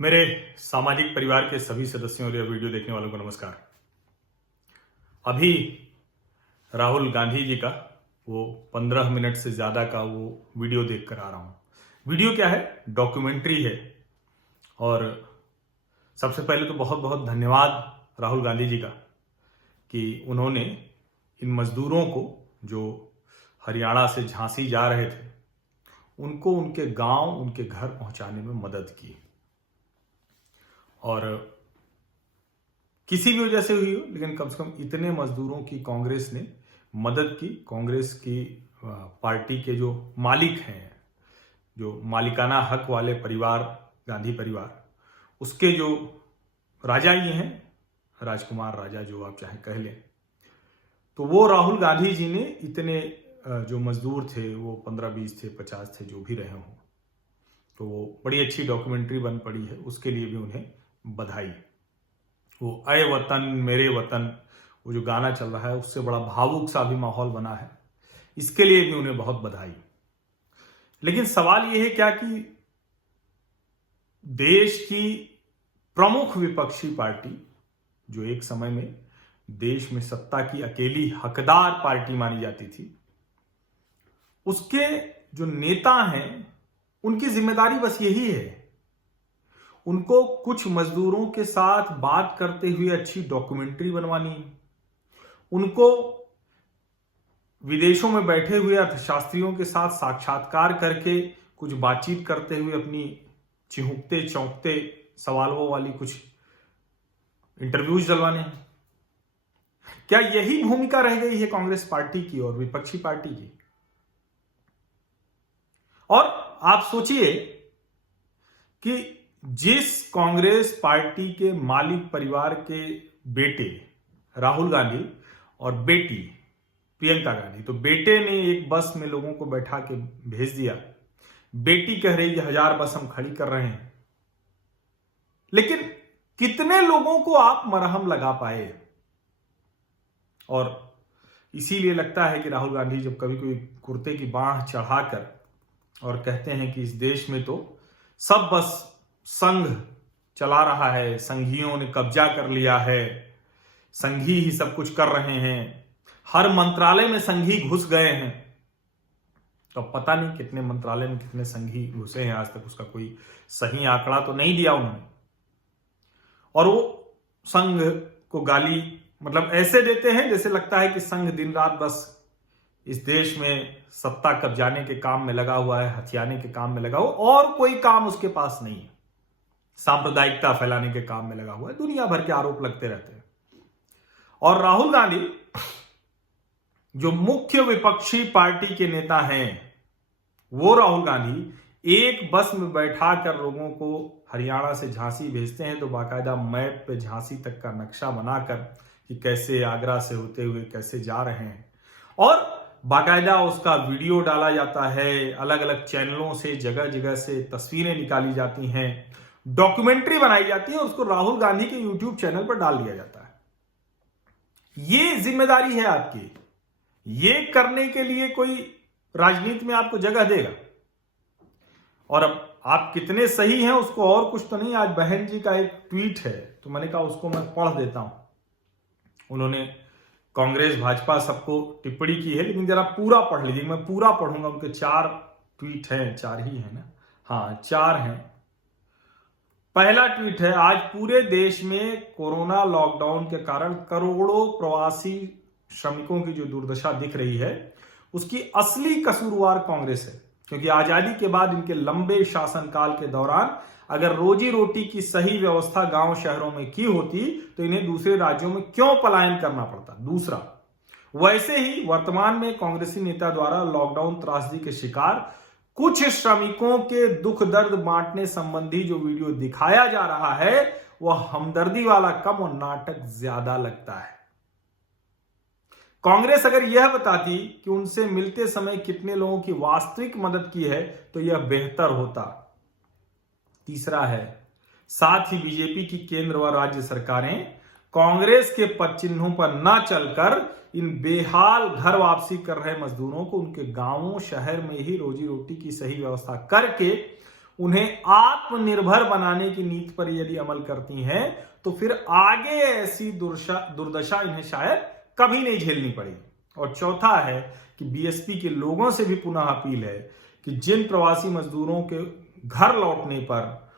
मेरे सामाजिक परिवार के सभी सदस्यों और यह वीडियो देखने वालों को नमस्कार। अभी राहुल गांधी जी का वो 15 मिनट से ज़्यादा का वो वीडियो देख कर आ रहा हूँ। वीडियो क्या है? डॉक्यूमेंट्री है। और सबसे पहले तो बहुत बहुत धन्यवाद राहुल गांधी जी का कि उन्होंने इन मजदूरों को जो हरियाणा से झांसी जा रहे थे उनको उनके गांव, उनके घर पहुंचाने में मदद की। और किसी भी वजह से हुई हो, लेकिन कम से कम इतने मजदूरों की कांग्रेस ने मदद की। कांग्रेस की पार्टी के जो मालिक हैं, जो मालिकाना हक वाले परिवार, गांधी परिवार, उसके जो राजा ये हैं, राजकुमार राजा जो आप चाहे कह लें, तो वो राहुल गांधी जी ने इतने जो मजदूर थे वो 15-20 थे, 50 थे, जो भी रहे हों, तो वो बड़ी अच्छी डॉक्यूमेंट्री बन पड़ी है। उसके लिए भी उन्हें बधाई। वो अय वतन मेरे वतन, वो जो गाना चल रहा है, उससे बड़ा भावुक सा भी माहौल बना है। इसके लिए भी उन्हें बहुत बधाई। लेकिन सवाल ये है क्या कि देश की प्रमुख विपक्षी पार्टी, जो एक समय में देश में सत्ता की अकेली हकदार पार्टी मानी जाती थी, उसके जो नेता हैं उनकी जिम्मेदारी बस यही है, उनको कुछ मजदूरों के साथ बात करते हुए अच्छी डॉक्यूमेंट्री बनवानी, उनको विदेशों में बैठे हुए अर्थशास्त्रियों के साथ साक्षात्कार करके कुछ बातचीत करते हुए अपनी चिहुकते चौंकते सवालों वाली कुछ इंटरव्यूज डलवाने हैं। क्या यही भूमिका रह गई है कांग्रेस पार्टी की और विपक्षी पार्टी की? और आप सोचिए कि जिस कांग्रेस पार्टी के मालिक परिवार के बेटे राहुल गांधी और बेटी प्रियंका गांधी, तो बेटे ने एक बस में लोगों को बैठा के भेज दिया, बेटी कह रही है 1000 बस हम खड़ी कर रहे हैं, लेकिन कितने लोगों को आप मरहम लगा पाए? और इसीलिए लगता है कि राहुल गांधी जब कभी कोई कुर्ते की बांह चढ़ाकर और कहते हैं कि इस देश में तो सब बस संघ चला रहा है, संघियों ने कब्जा कर लिया है, संघी ही सब कुछ कर रहे हैं, हर मंत्रालय में संघी घुस गए हैं, तो पता नहीं कितने मंत्रालय में कितने संघी घुसे हैं, आज तक उसका कोई सही आंकड़ा तो नहीं दिया उन्होंने। और वो संघ को गाली मतलब ऐसे देते हैं जैसे लगता है कि संघ दिन रात बस इस देश में सत्ता कब्जाने के काम में लगा हुआ है, हथियाने के काम में लगा हुआ, और कोई काम उसके पास नहीं है, सांप्रदायिकता फैलाने के काम में लगा हुआ है। दुनिया भर के आरोप लगते रहते हैं। और राहुल गांधी जो मुख्य विपक्षी पार्टी के नेता हैं, वो राहुल गांधी एक बस में बैठा कर लोगों को हरियाणा से झांसी भेजते हैं, तो बाकायदा मैप पे झांसी तक का नक्शा बनाकर कि कैसे आगरा से होते हुए कैसे जा रहे हैं, और बाकायदा उसका वीडियो डाला जाता है, अलग अलग चैनलों से जगह जगह से तस्वीरें निकाली जाती हैं, डॉक्यूमेंट्री बनाई जाती है और उसको राहुल गांधी के यूट्यूब चैनल पर डाल दिया जाता है। ये जिम्मेदारी है आपकी। ये करने के लिए कोई राजनीति में आपको जगह देगा? और अब आप कितने सही हैं उसको और कुछ तो नहीं। आज बहन जी का एक ट्वीट है, तो मैंने कहा उसको मैं पढ़ देता हूं। उन्होंने कांग्रेस भाजपा सबको टिप्पणी की है, लेकिन जरा पूरा पढ़ लीजिए। मैं पूरा पढ़ूंगा। उनके 4 ट्वीट हैं, 4 ही है ना? हाँ, 4 हैं। पहला ट्वीट है, आज पूरे देश में कोरोना लॉकडाउन के कारण करोड़ों प्रवासी श्रमिकों की जो दुर्दशा दिख रही है, उसकी असली कसूरवार कांग्रेस है, क्योंकि आजादी के बाद इनके लंबे शासनकाल के दौरान अगर रोजी रोटी की सही व्यवस्था गांव शहरों में की होती तो इन्हें दूसरे राज्यों में क्यों पलायन करना पड़ता? दूसरा, वैसे ही वर्तमान में कांग्रेसी नेता द्वारा लॉकडाउन त्रासदी के शिकार कुछ श्रमिकों के दुख दर्द बांटने संबंधी जो वीडियो दिखाया जा रहा है, वह हमदर्दी वाला कम और नाटक ज्यादा लगता है। कांग्रेस अगर यह बताती कि उनसे मिलते समय कितने लोगों की वास्तविक मदद की है तो यह बेहतर होता। तीसरा है, साथ ही बीजेपी की केंद्र व राज्य सरकारें कांग्रेस के पद चिन्हों पर न चलकर इन बेहाल घर वापसी कर रहे मजदूरों को उनके गांवों शहर में ही रोजी रोटी की सही व्यवस्था करके उन्हें आत्मनिर्भर बनाने की नीति पर यदि अमल करती हैं तो फिर आगे ऐसी दुर्दशा इन्हें शायद कभी नहीं झेलनी पड़ेगी। और चौथा है कि बीएसपी के लोगों से भी पुनः अपील है कि जिन प्रवासी मजदूरों के घर लौटने पर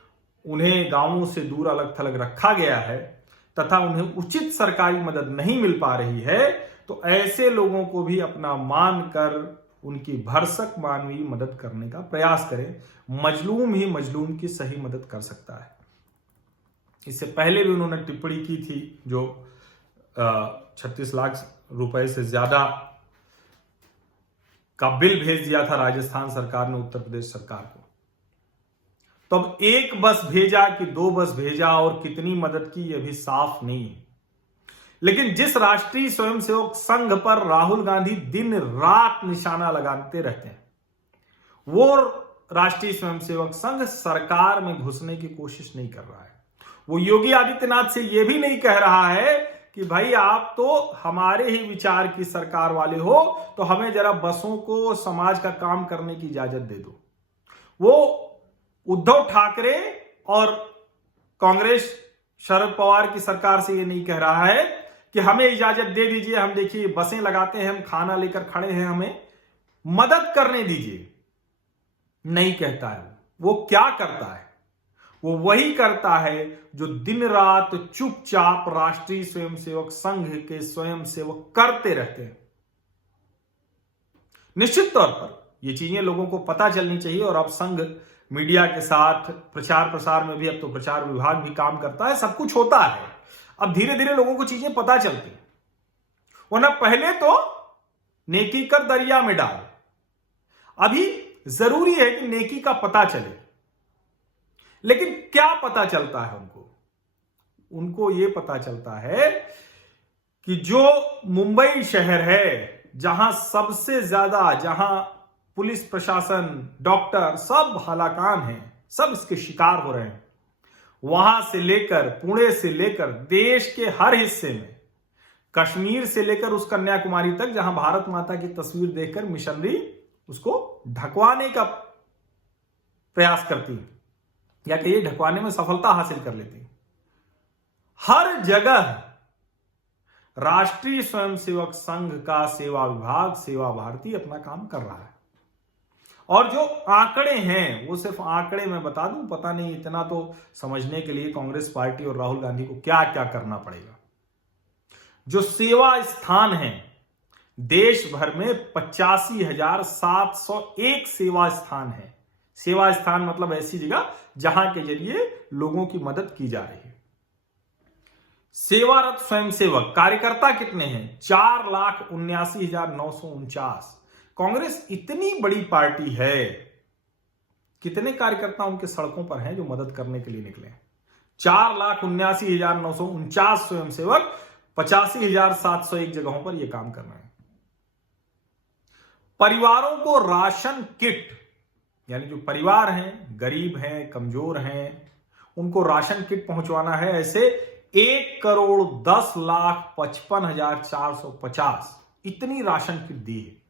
उन्हें गांवों से दूर अलग थलग रखा गया है तथा उन्हें उचित सरकारी मदद नहीं मिल पा रही है, तो ऐसे लोगों को भी अपना मानकर उनकी भरसक मानवीय मदद करने का प्रयास करें। मजलूम ही मजलूम की सही मदद कर सकता है। इससे पहले भी उन्होंने टिप्पणी की थी जो 36 लाख रुपए से ज्यादा का बिल भेज दिया था राजस्थान सरकार ने उत्तर प्रदेश सरकार को। तो अब एक बस भेजा कि 2 बस भेजा और कितनी मदद की यह भी साफ नहीं है। लेकिन जिस राष्ट्रीय स्वयंसेवक संघ पर राहुल गांधी दिन रात निशाना लगाते रहते हैं, वो राष्ट्रीय स्वयंसेवक संघ सरकार में घुसने की कोशिश नहीं कर रहा है। वो योगी आदित्यनाथ से यह भी नहीं कह रहा है कि भाई आप तो हमारे ही विचार की सरकार वाले हो, तो हमें जरा बसों को समाज का काम करने की इजाजत दे दो। वो उद्धव ठाकरे और कांग्रेस शरद पवार की सरकार से ये नहीं कह रहा है कि हमें इजाजत दे दीजिए, हम देखिए बसें लगाते हैं, हम खाना लेकर खड़े हैं, हमें मदद करने दीजिए। नहीं कहता है। वो क्या करता है? वो वही करता है जो दिन रात चुपचाप राष्ट्रीय स्वयंसेवक संघ के स्वयंसेवक करते रहते हैं। निश्चित तौर पर ये चीजें लोगों को पता चलनी चाहिए और अब संघ मीडिया के साथ प्रचार प्रसार में भी, अब तो प्रचार विभाग भी काम करता है, सब कुछ होता है। अब धीरे धीरे लोगों को चीजें पता चलती हैं। वरना पहले तो नेकी कर दरिया में डाल। अभी जरूरी है कि नेकी का पता चले। लेकिन क्या पता चलता है उनको यह पता चलता है कि जो मुंबई शहर है, जहां सबसे ज्यादा, जहां पुलिस प्रशासन, डॉक्टर सब हलाकान हैं, सब इसके शिकार हो रहे हैं, वहां से लेकर, पुणे से लेकर देश के हर हिस्से में, कश्मीर से लेकर उस कन्याकुमारी तक जहां भारत माता की तस्वीर देखकर मिशनरी उसको ढकवाने का प्रयास करती है या कि ये ढकवाने में सफलता हासिल कर लेती है। हर जगह राष्ट्रीय स्वयंसेवक संघ का सेवा विभाग, सेवा भारती अपना काम कर रहा है। और जो आंकड़े हैं वो सिर्फ आंकड़े मैं बता दूं, पता नहीं इतना तो समझने के लिए कांग्रेस पार्टी और राहुल गांधी को क्या क्या करना पड़ेगा। जो सेवा स्थान हैं देश भर में 85,701 सेवा स्थान है। सेवा स्थान मतलब ऐसी जगह जहां के जरिए लोगों की मदद की जा रही है। सेवारत स्वयंसेवक कार्यकर्ता कितने हैं? 4,79,949। कांग्रेस इतनी बड़ी पार्टी है, कितने कार्यकर्ता उनके सड़कों पर हैं जो मदद करने के लिए निकले? 4,79,949 स्वयंसेवक 85,701 जगहों पर यह काम कर रहे हैं। परिवारों को राशन किट, यानी जो परिवार हैं, गरीब हैं, कमजोर हैं, उनको राशन किट पहुंचवाना है। ऐसे 1,10,55,450 इतनी राशन किट दी है।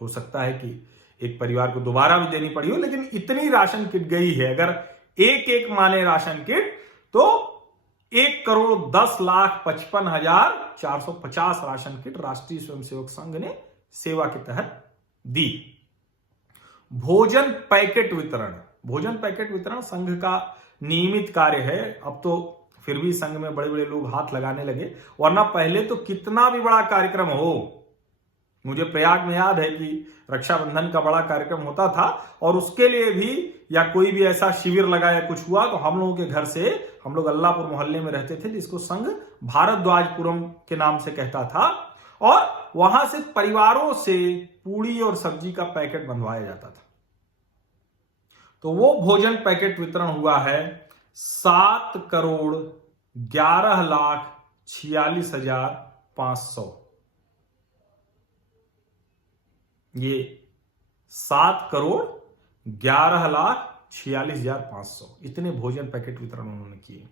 हो सकता है कि एक परिवार को दोबारा भी देनी पड़ी हो, लेकिन इतनी राशन किट गई है। अगर एक एक माने राशन किट तो 1,10,55,450 राशन किट राष्ट्रीय स्वयंसेवक संघ ने सेवा के तहत दी। भोजन पैकेट वितरण, भोजन पैकेट वितरण संघ का नियमित कार्य है। अब तो फिर भी संघ में बड़े बड़े लोग हाथ लगाने लगे, वरना पहले तो कितना भी बड़ा कार्यक्रम हो, मुझे प्रयाग में याद है कि रक्षाबंधन का बड़ा कार्यक्रम होता था और उसके लिए भी या कोई भी ऐसा शिविर लगा या कुछ हुआ तो हम लोगों के घर से, हम लोग अल्लाहपुर मोहल्ले में रहते थे जिसको संघ भारद्वाजपुरम के नाम से कहता था, और वहां से परिवारों से पूड़ी और सब्जी का पैकेट बंधवाया जाता था। तो वो भोजन पैकेट वितरण हुआ है 7,11,46,500। ये 7,11,46,500 इतने भोजन पैकेट वितरण उन्होंने किए।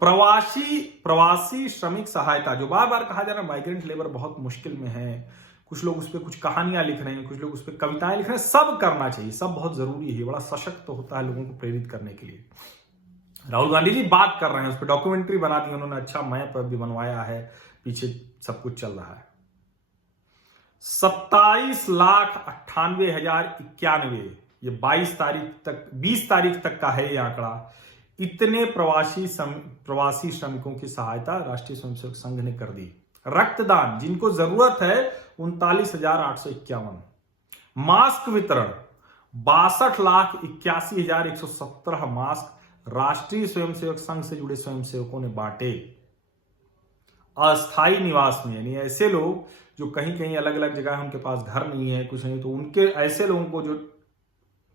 प्रवासी श्रमिक सहायता, जो बार बार कहा जा रहा है माइग्रेंट लेबर बहुत मुश्किल में है, कुछ लोग उस पर कुछ कहानियां लिख रहे हैं, कुछ लोग उस पर कविताएं लिख रहे हैं। सब करना चाहिए, सब बहुत जरूरी है, बड़ा सशक्त होता है लोगों को प्रेरित करने के लिए। राहुल गांधी जी बात कर रहे हैं, उस पर डॉक्यूमेंट्री बना दी उन्होंने, अच्छा मैप भी बनवाया है, पीछे सब कुछ चल रहा है। 27,98,091, ये 22 तारीख तक 20 तारीख तक का है ये आंकड़ा। इतने प्रवासी श्रमिकों की सहायता राष्ट्रीय स्वयंसेवक संघ ने कर दी। रक्तदान जिनको जरूरत है 39,851। मास्क वितरण 62,81,117 मास्क राष्ट्रीय स्वयंसेवक संघ से जुड़े स्वयंसेवकों ने बांटे। अस्थायी निवास में, यानी ऐसे लोग जो कहीं कहीं अलग अलग जगह है, उनके पास घर नहीं है, कुछ नहीं, तो उनके ऐसे लोगों को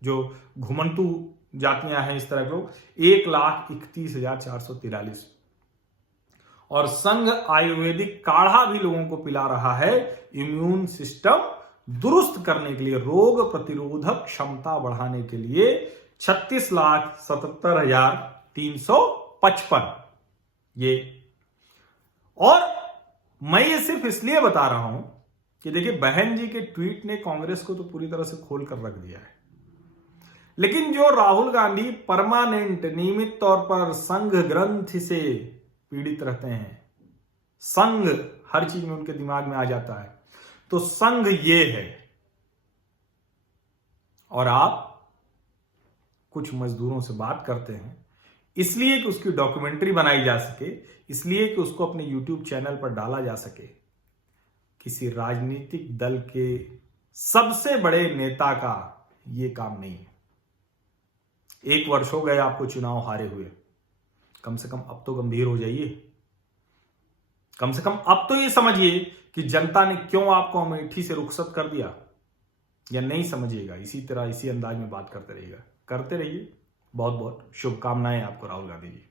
जो घुमंतु जातियां हैं, इस तरह के लोग 1,31,443। और संघ आयुर्वेदिक काढ़ा भी लोगों को पिला रहा है इम्यून सिस्टम दुरुस्त करने के लिए, रोग प्रतिरोधक क्षमता बढ़ाने के लिए। 36,77,355 ये। और मैं ये सिर्फ इसलिए बता रहा हूं कि देखिए, बहन जी के ट्वीट ने कांग्रेस को तो पूरी तरह से खोल कर रख दिया है, लेकिन जो राहुल गांधी परमानेंट नियमित तौर पर संघ ग्रंथ से पीड़ित रहते हैं, संघ हर चीज में उनके दिमाग में आ जाता है, तो संघ ये है। और आप कुछ मजदूरों से बात करते हैं इसलिए कि उसकी डॉक्यूमेंट्री बनाई जा सके, इसलिए कि उसको अपने YouTube चैनल पर डाला जा सके। किसी राजनीतिक दल के सबसे बड़े नेता का यह काम नहीं है। 1 वर्ष हो गए आपको चुनाव हारे हुए, कम से कम अब तो गंभीर हो जाइए। कम से कम अब तो ये समझिए कि जनता ने क्यों आपको अमेठी से रुखसत कर दिया, या नहीं समझिएगा, इसी तरह इसी अंदाज में बात करते रहिए। बहुत बहुत शुभकामनाएं आपको राहुल गांधी जी।